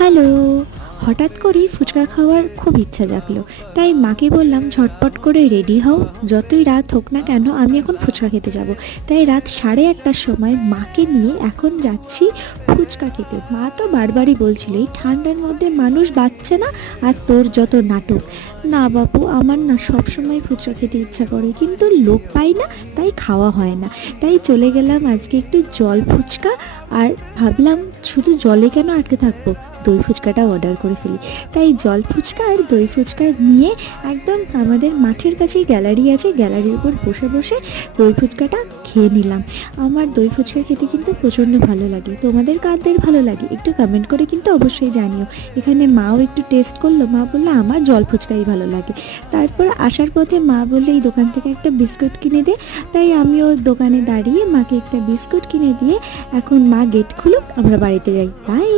Hello. হঠাৎ করেই ফুচকা খাওয়ার খুব ইচ্ছা জাগলো, তাই মাকে বললাম ঝটপট করে রেডি হও, যতই রাত হোক না কেন আমি এখন ফুচকা খেতে যাব। তাই রাত 1:30টার সময় মাকে নিয়ে এখন যাচ্ছি ফুচকা খেতে। মা তো বারবারই বলছিল এই ঠান্ডার মধ্যে মানুষ বাঁচছে না, আর তোর যত নাটক। না বাপু, আমার না সবসময় ফুচকা খেতে ইচ্ছা করে, কিন্তু লোক পাই না, তাই খাওয়া হয় না। তাই চলে গেলাম আজকে একটু জল ফুচকা, আর ভাবলাম শুধু জলে কেন আটকে থাকবো, দই ফুচকাটা অর্ডার করে ফেলি। তাই জল ফুচকা আর দই ফুচকা নিয়ে একদম আমাদের মাঠের কাছেই গ্যালারি আছে, গ্যালারির উপর বসে বসে দই ফুচকাটা খেয়ে নিলাম। আমার দই ফুচকা খেতে কিন্তু প্রচণ্ড ভালো লাগে। তোমাদের কাদের ভালো লাগে একটু কমেন্ট করে কিন্তু অবশ্যই জানিও। এখানে মাও একটু টেস্ট করলো, মা বললো আমার জল ফুচকাই ভালো লাগে। তারপর আসার পথে মা বললো এই দোকান থেকে একটা বিস্কুট কিনে দে, তাই আমিও দোকানে দাঁড়িয়ে মাকে একটা বিস্কুট কিনে দিয়ে এখন মা গেট খুলুক, আমরা বাড়িতে যাই। বাই।